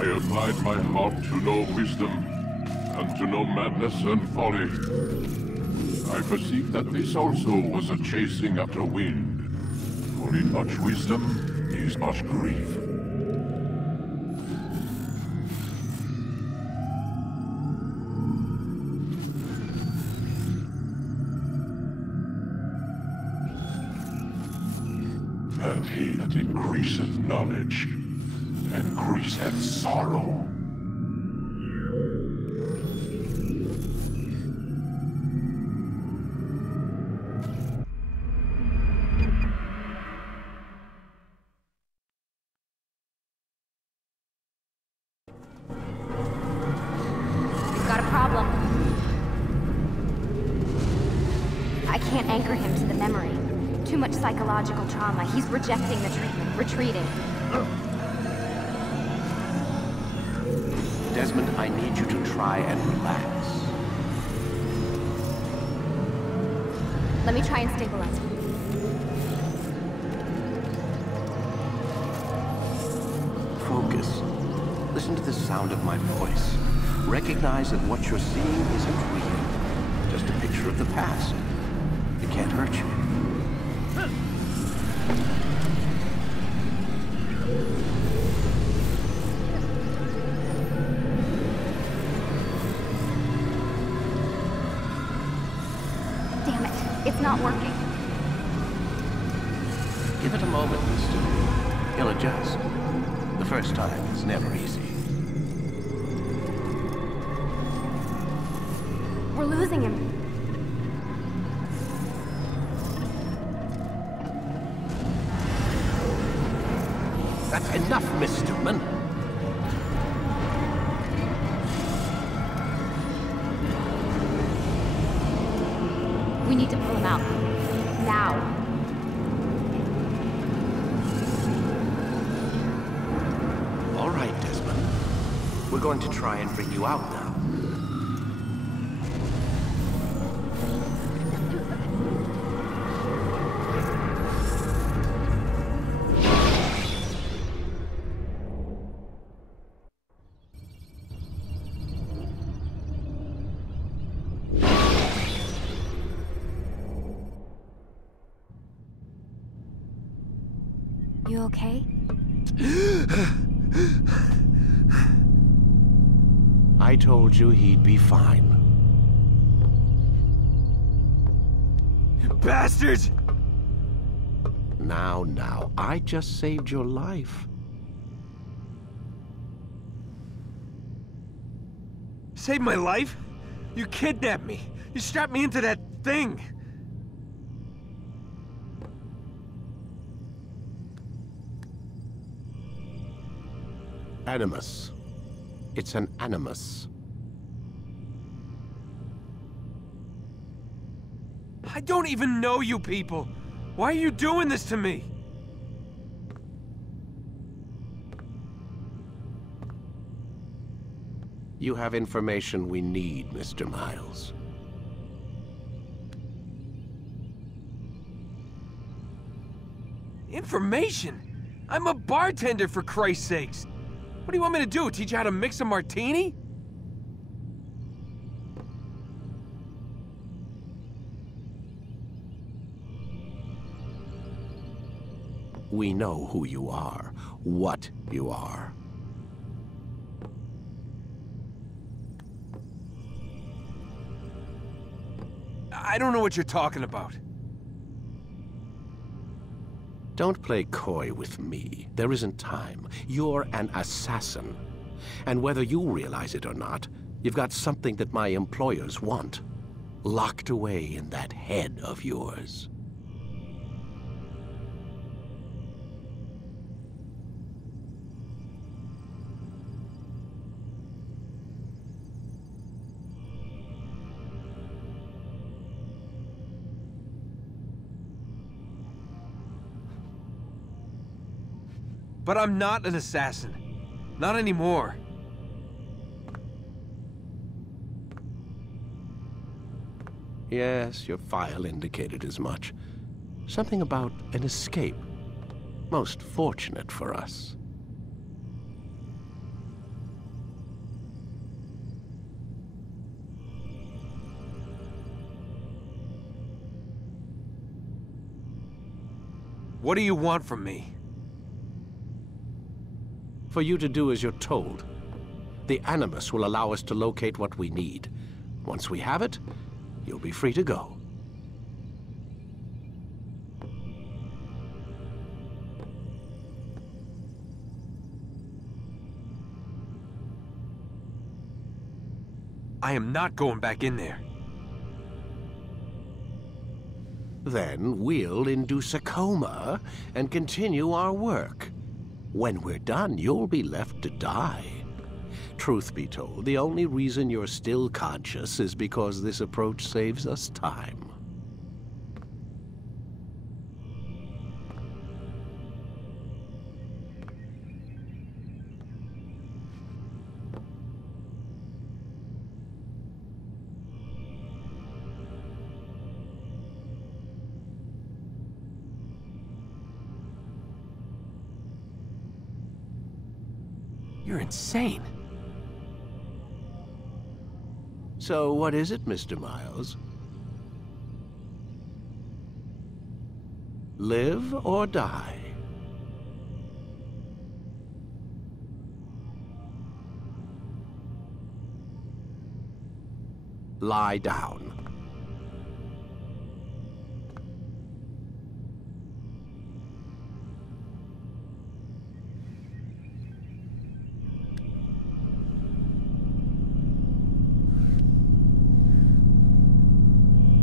I applied my heart to know wisdom, and to know madness and folly. I perceived that this also was a chasing after wind, for in much wisdom is much grief. And he that increaseth knowledge, increaseth sorrow. We've got a problem. I can't anchor him to the memory. Too much psychological trauma. He's rejecting the treatment, retreating. Desmond, I need you to try and relax. Let me try and stabilize him. Focus. Listen to the sound of my voice. Recognize that what you're seeing isn't real. Just a picture of the past. It can't hurt you. Damn it, it's not working. Give it a moment, mister. He'll adjust. The first time is never easy. We're losing him. That's enough, Miss Stillman. We need to pull him out. Now. All right, Desmond. We're going to try and bring you out now. You okay? I told you he'd be fine. You bastards! Now, I just saved your life. Saved my life? You kidnapped me. You strapped me into that thing. Animus. It's an animus. I don't even know you people. Why are you doing this to me? You have information we need, Mr. Miles. Information? I'm a bartender, for Christ's sakes. What do you want me to do? Teach you how to mix a martini? We know who you are, what you are. I don't know what you're talking about. Don't play coy with me. There isn't time. You're an assassin. And whether you realize it or not, you've got something that my employers want. Locked away in that head of yours. But I'm not an assassin. Not anymore. Yes, your file indicated as much. Something about an escape. Most fortunate for us. What do you want from me? For you to do as you're told. The Animus will allow us to locate what we need. Once we have it, you'll be free to go. I am not going back in there. Then we'll induce a coma and continue our work. When we're done, you'll be left to die. Truth be told, the only reason you're still conscious is because this approach saves us time. You're insane. So what is it, Mr. Miles? Live or die? Lie down.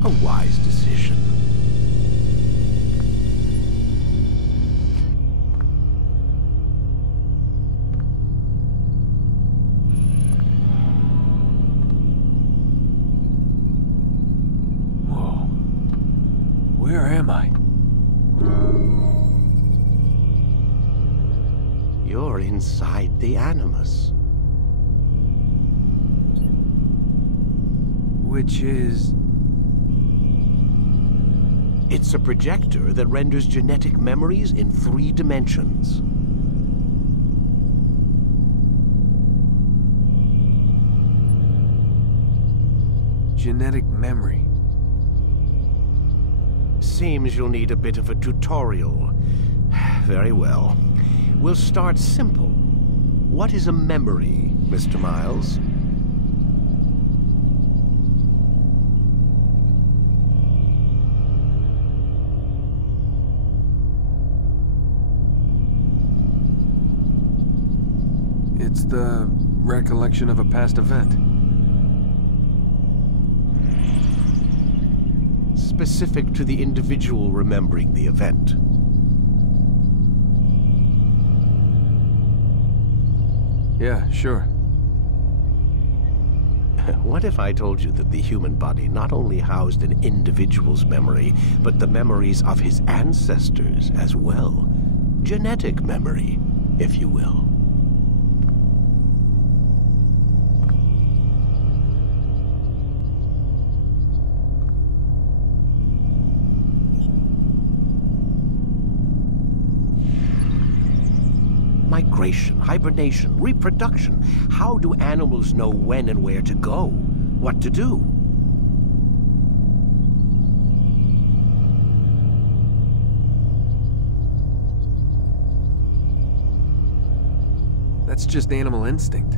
A wise decision. Whoa. Where am I? You're inside the Animus. Which is... It's a projector that renders genetic memories in 3 dimensions. genetic memory. Seems you'll need a bit of a tutorial. Very well. We'll start simple. What is a memory, Mr. Miles? It's the recollection of a past event. Specific to the individual remembering the event. Yeah, sure. What if I told you that the human body not only housed an individual's memory, but the memories of his ancestors as well? Genetic memory, if you will. Migration, hibernation, reproduction. How do animals know when and where to go? What to do? That's just animal instinct.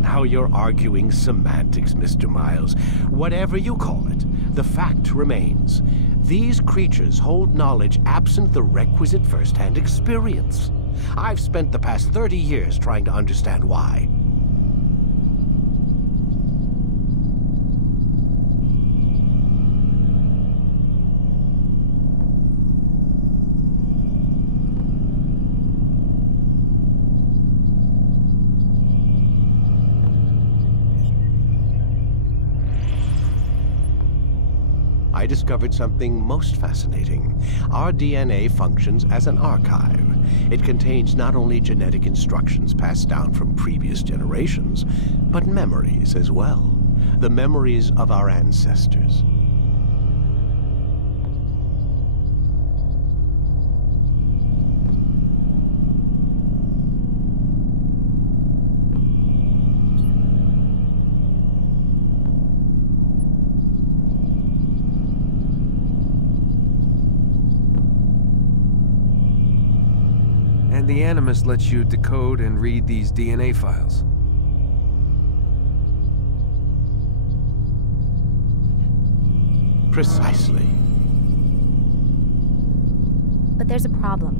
Now you're arguing semantics, Mr. Miles. Whatever you call it, the fact remains. These creatures hold knowledge absent the requisite first-hand experience. I've spent the past 30 years trying to understand why. I discovered something most fascinating. Our DNA functions as an archive. It contains not only genetic instructions passed down from previous generations, but memories as well. The memories of our ancestors. And the Animus lets you decode and read these DNA files. Precisely. But there's a problem.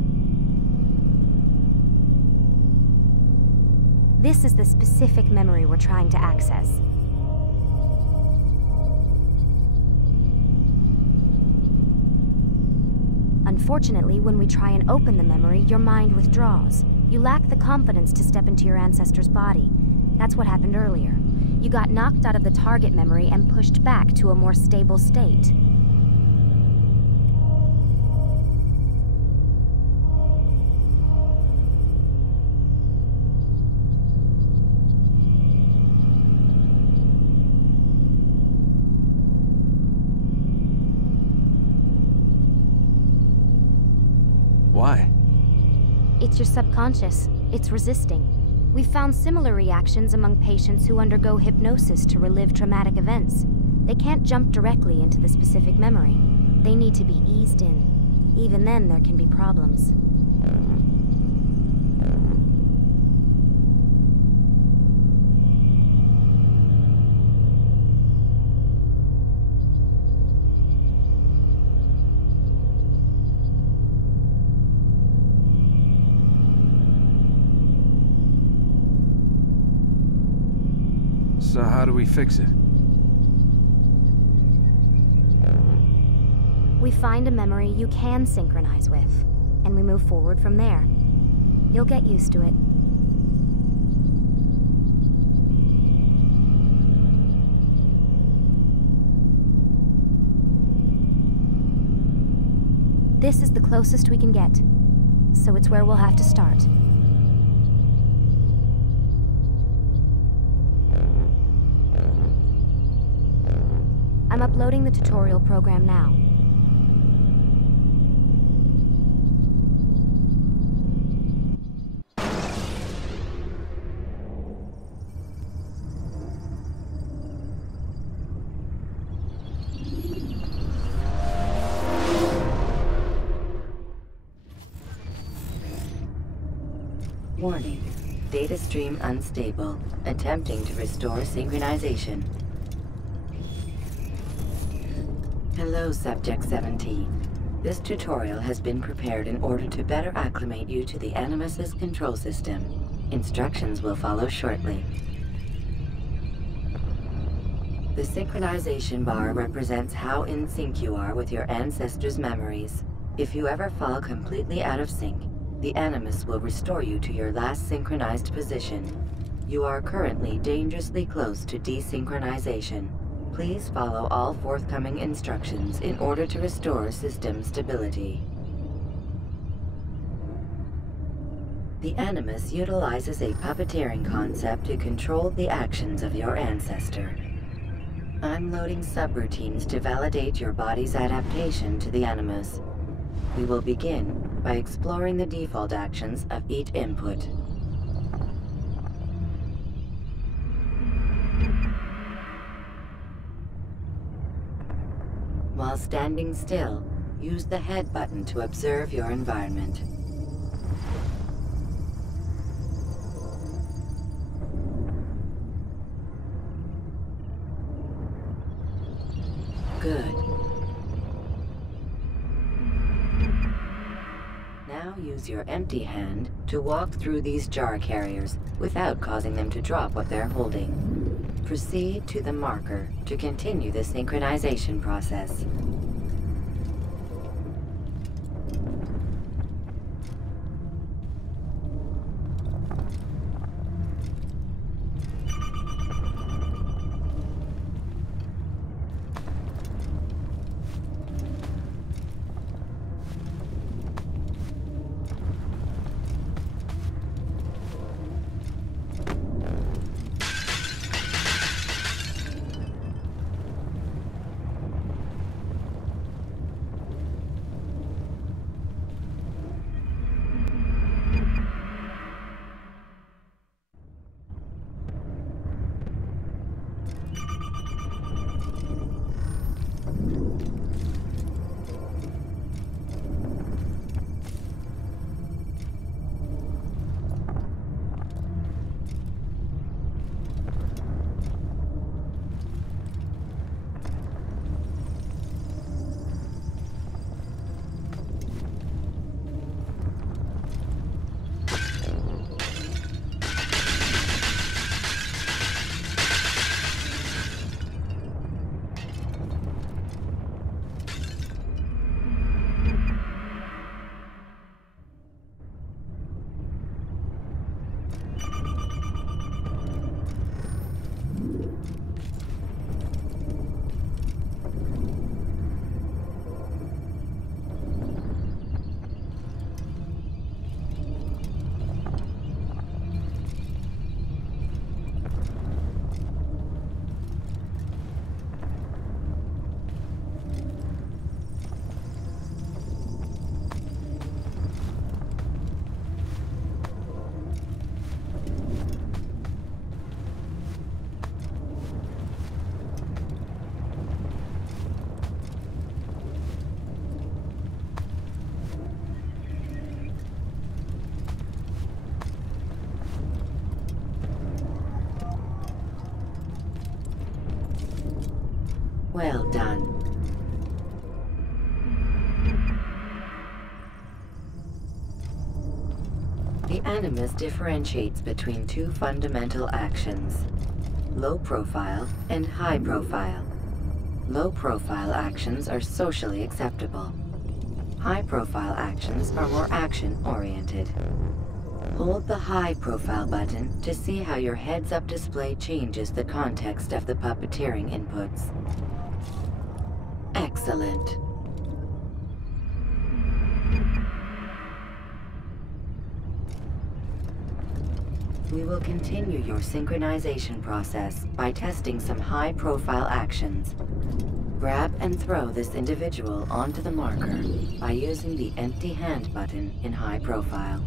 This is the specific memory we're trying to access. Unfortunately, when we try and open the memory, your mind withdraws. You lack the confidence to step into your ancestor's body. That's what happened earlier. You got knocked out of the target memory and pushed back to a more stable state. Why? It's your subconscious. It's resisting. We've found similar reactions among patients who undergo hypnosis to relive traumatic events. They can't jump directly into the specific memory. They need to be eased in. Even then, there can be problems. So how do we fix it? We find a memory you can synchronize with, and we move forward from there. You'll get used to it. This is the closest we can get, so it's where we'll have to start. I'm uploading the tutorial program now. Warning. Data stream unstable. Attempting to restore synchronization. Hello, Subject 17. This tutorial has been prepared in order to better acclimate you to the Animus's control system. Instructions will follow shortly. The synchronization bar represents how in sync you are with your ancestors' memories. If you ever fall completely out of sync, the Animus will restore you to your last synchronized position. You are currently dangerously close to desynchronization. Please follow all forthcoming instructions in order to restore system stability. The Animus utilizes a puppeteering concept to control the actions of your ancestor. I'm loading subroutines to validate your body's adaptation to the Animus. We will begin by exploring the default actions of each input. While standing still, use the head button to observe your environment. Good. Now use your empty hand to walk through these jar carriers without causing them to drop what they're holding. Proceed to the marker to continue the synchronization process. Well done. The Animus differentiates between two fundamental actions: low profile and high profile. Low profile actions are socially acceptable. High profile actions are more action-oriented. Hold the high profile button to see how your heads-up display changes the context of the puppeteering inputs. Excellent. We will continue your synchronization process by testing some high-profile actions. Grab and throw this individual onto the marker by using the empty hand button in high profile.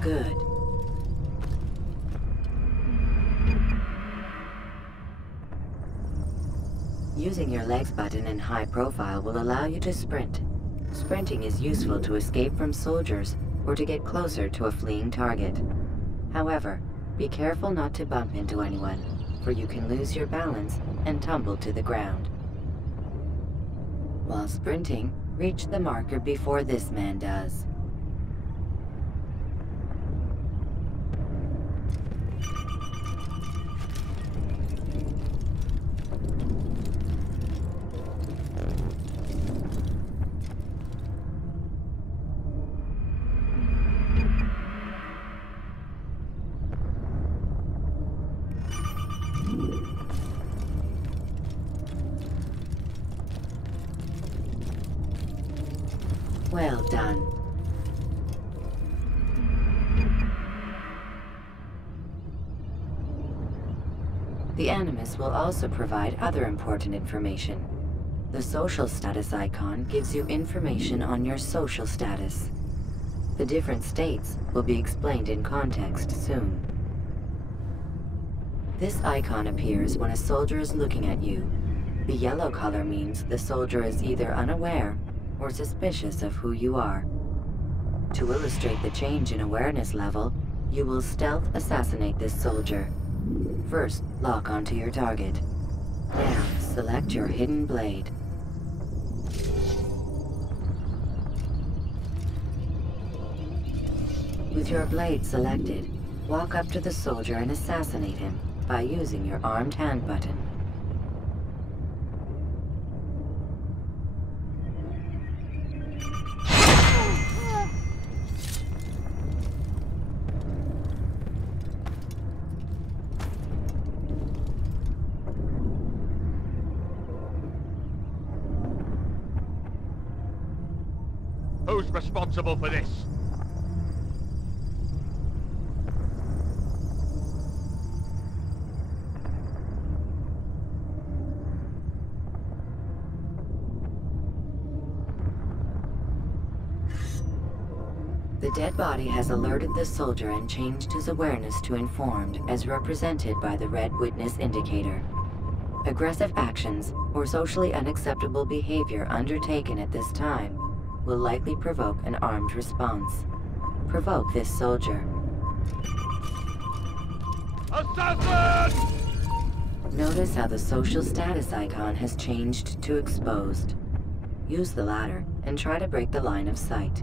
Good. Using your legs button in high profile will allow you to sprint. Sprinting is useful to escape from soldiers or to get closer to a fleeing target. However, be careful not to bump into anyone, for you can lose your balance and tumble to the ground. While sprinting, reach the marker before this man does. Well done. The Animus will also provide other important information. The social status icon gives you information on your social status. The different states will be explained in context soon. This icon appears when a soldier is looking at you. The yellow color means the soldier is either unaware or suspicious of who you are. To illustrate the change in awareness level, you will stealth assassinate this soldier. First, lock onto your target. Now, select your hidden blade. With your blade selected, walk up to the soldier and assassinate him by using your armed hand button. Who's responsible for this? The dead body has alerted the soldier and changed his awareness to informed, as represented by the red witness indicator. Aggressive actions or socially unacceptable behavior undertaken at this time will likely provoke an armed response. Provoke this soldier. Assassin! Notice how the social status icon has changed to exposed. Use the ladder and try to break the line of sight.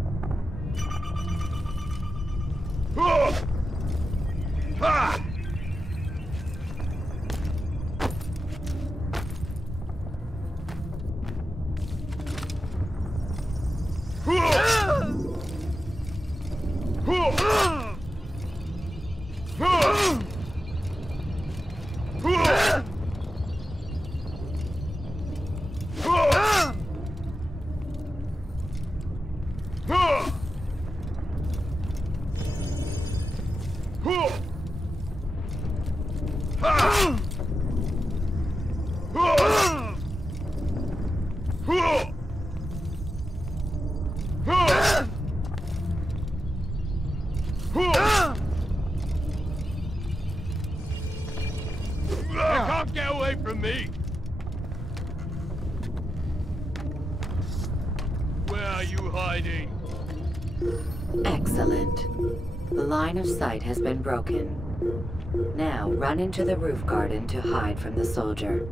Get away from me! Where are you hiding? Excellent. The line of sight has been broken. Now run into the roof garden to hide from the soldier.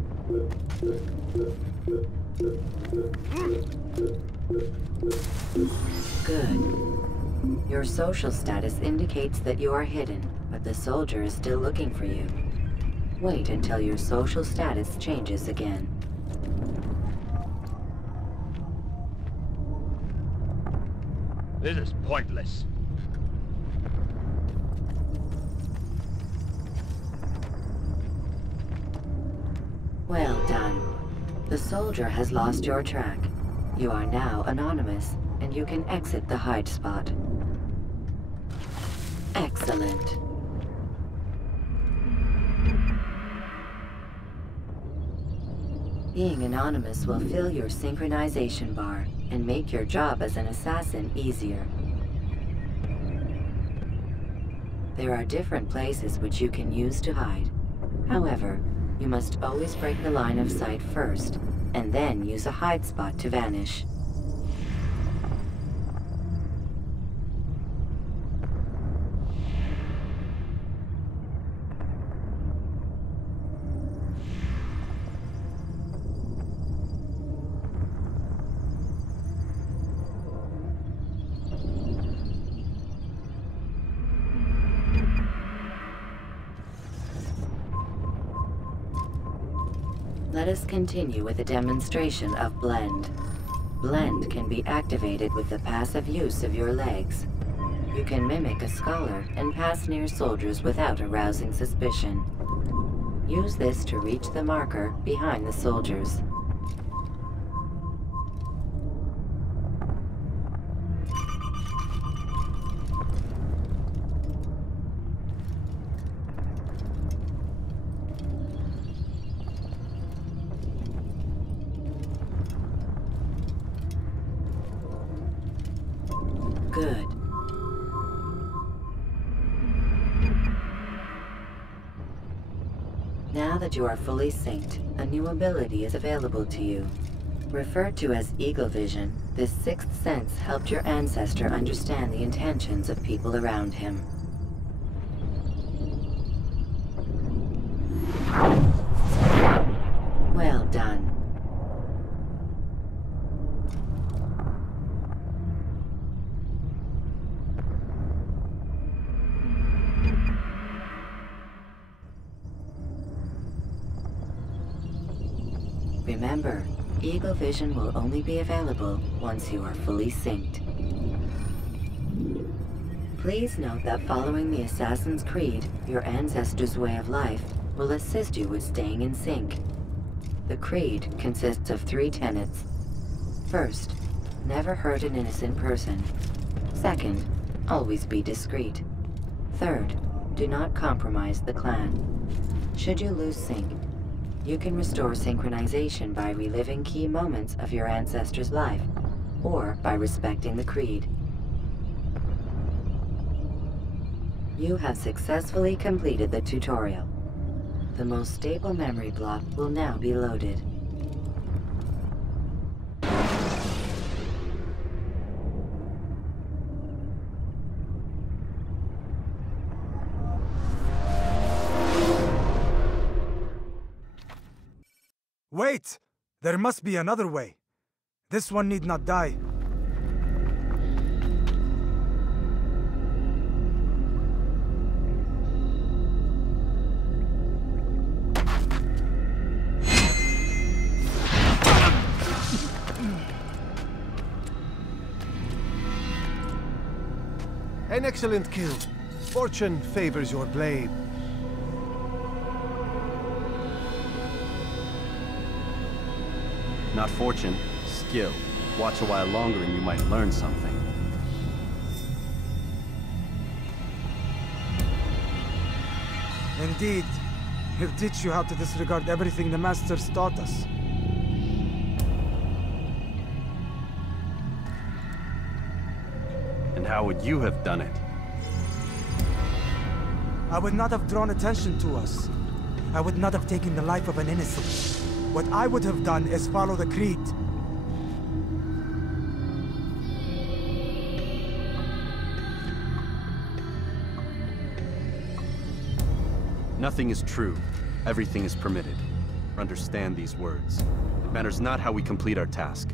Good. Your social status indicates that you are hidden, but the soldier is still looking for you. Wait until your social status changes again. This is pointless. Well done. The soldier has lost your track. You are now anonymous, and you can exit the hide spot. Excellent. Being anonymous will fill your synchronization bar and make your job as an assassin easier. There are different places which you can use to hide. However, you must always break the line of sight first, and then use a hide spot to vanish. Let us continue with a demonstration of Blend. Blend can be activated with the passive use of your legs. You can mimic a scholar and pass near soldiers without arousing suspicion. Use this to reach the marker behind the soldiers. Good. Now that you are fully synced, a new ability is available to you. Referred to as Eagle Vision, this sixth sense helped your ancestor understand the intentions of people around him. Well done. Remember, Eagle Vision will only be available once you are fully synced. Please note that following the Assassin's Creed, your ancestors' way of life, will assist you with staying in sync. The Creed consists of 3 tenets. First, never hurt an innocent person. Second, always be discreet. Third, do not compromise the clan. Should you lose sync, you can restore synchronization by reliving key moments of your ancestor's life, or by respecting the Creed. You have successfully completed the tutorial. The most stable memory block will now be loaded. Wait! There must be another way. This one need not die. An excellent kill. Fortune favors your blade. Not fortune, skill. Watch a while longer and you might learn something. Indeed. He'll teach you how to disregard everything the Masters taught us. And how would you have done it? I would not have drawn attention to us. I would not have taken the life of an innocent. What I would have done is follow the Creed. Nothing is true. Everything is permitted. Understand these words. It matters not how we complete our task.